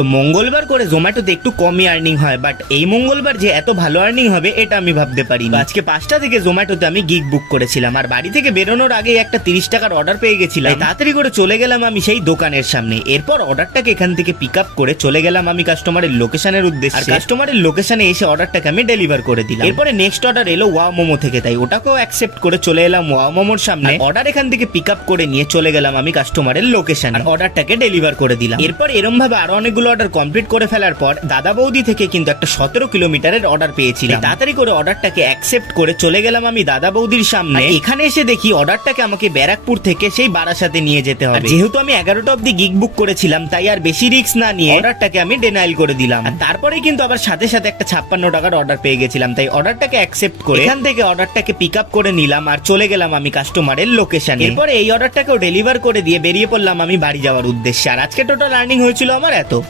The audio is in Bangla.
তো মঙ্গলবার করে জোম্যাটোতে একটু কমই আর্নিং হয়, বাট এই মঙ্গলবার যে এত ভালো আর্নিং হবে এটা আমি ভাবতে পারি। আজকে 5টা থেকে জোম্যাটোতে আমি গিগ বুক করেছিলাম, আর বাড়ি থেকে বেরোনোর আগে একটা 30 টাকার অর্ডার পেয়ে গেছিলাম। তাড়াতাড়ি করে চলে গেলাম আমি সেই দোকানের সামনে। এরপর অর্ডারটাকে এখান থেকে পিক আপ করে চলে গেলাম আমি কাস্টমারের লোকেশনের উদ্দেশ্যে। আর কাস্টমারের লোকেশনে এসে অর্ডারটাকে আমি ডেলিভার করে দিলাম। এরপরে নেক্সট অর্ডার এলো ওয়াও মোমো থেকে, তাই ওটাকেও অ্যাকসেপ্ট করে চলে এলাম ওয়াও মোমোর সামনে। অর্ডার এখান থেকে পিক আপ করে নিয়ে চলে গেলাম আমি কাস্টমারের লোকেশন, অর্ডারটাকে ডেলিভার করে দিলাম। এরপর এরম ভাবে আরো অনেকগুলো অর্ডার কমপ্লিট করে ফেলার পর দাদা বৌদি থেকে কিন্তু একটা 17 কিলোমিটারের অর্ডার পেয়েছিলাম। তাড়াতাড়ি করে অর্ডারটাকে অ্যাকসেপ্ট করে চলে গেলাম আমি দাদা বৌদির সামনে। এখানে এসে দেখি অর্ডারটাকে আমাকে ব্যারাকপুর থেকে সেই বারাসাতে নিয়ে যেতে হবে। যেহেতু আমি 11টা অব্দি গিগ বুক করেছিলাম, তাই আর বেশি রিস্ক না নিয়ে অর্ডারটাকে আমি ডেনাইল করে দিলাম। তারপরে কিন্তু আবার সাথে সাথে একটা 56 টাকার অর্ডার পেয়ে গেছিলাম, তাই অর্ডারটাকে অ্যাকসেপ্ট করে এখান থেকে অর্ডারটাকে পিক আপ করে নিলাম আর চলে গেলাম আমি কাস্টমারের লোকেশনে। এরপরে এই অর্ডারটাকেও ডেলিভার করে দিয়ে বেরিয়ে পড়লাম আমি বাড়ি যাওয়ার উদ্দেশ্যে। আর আজকে টোটাল আর্নিং হয়েছিল আমার এত।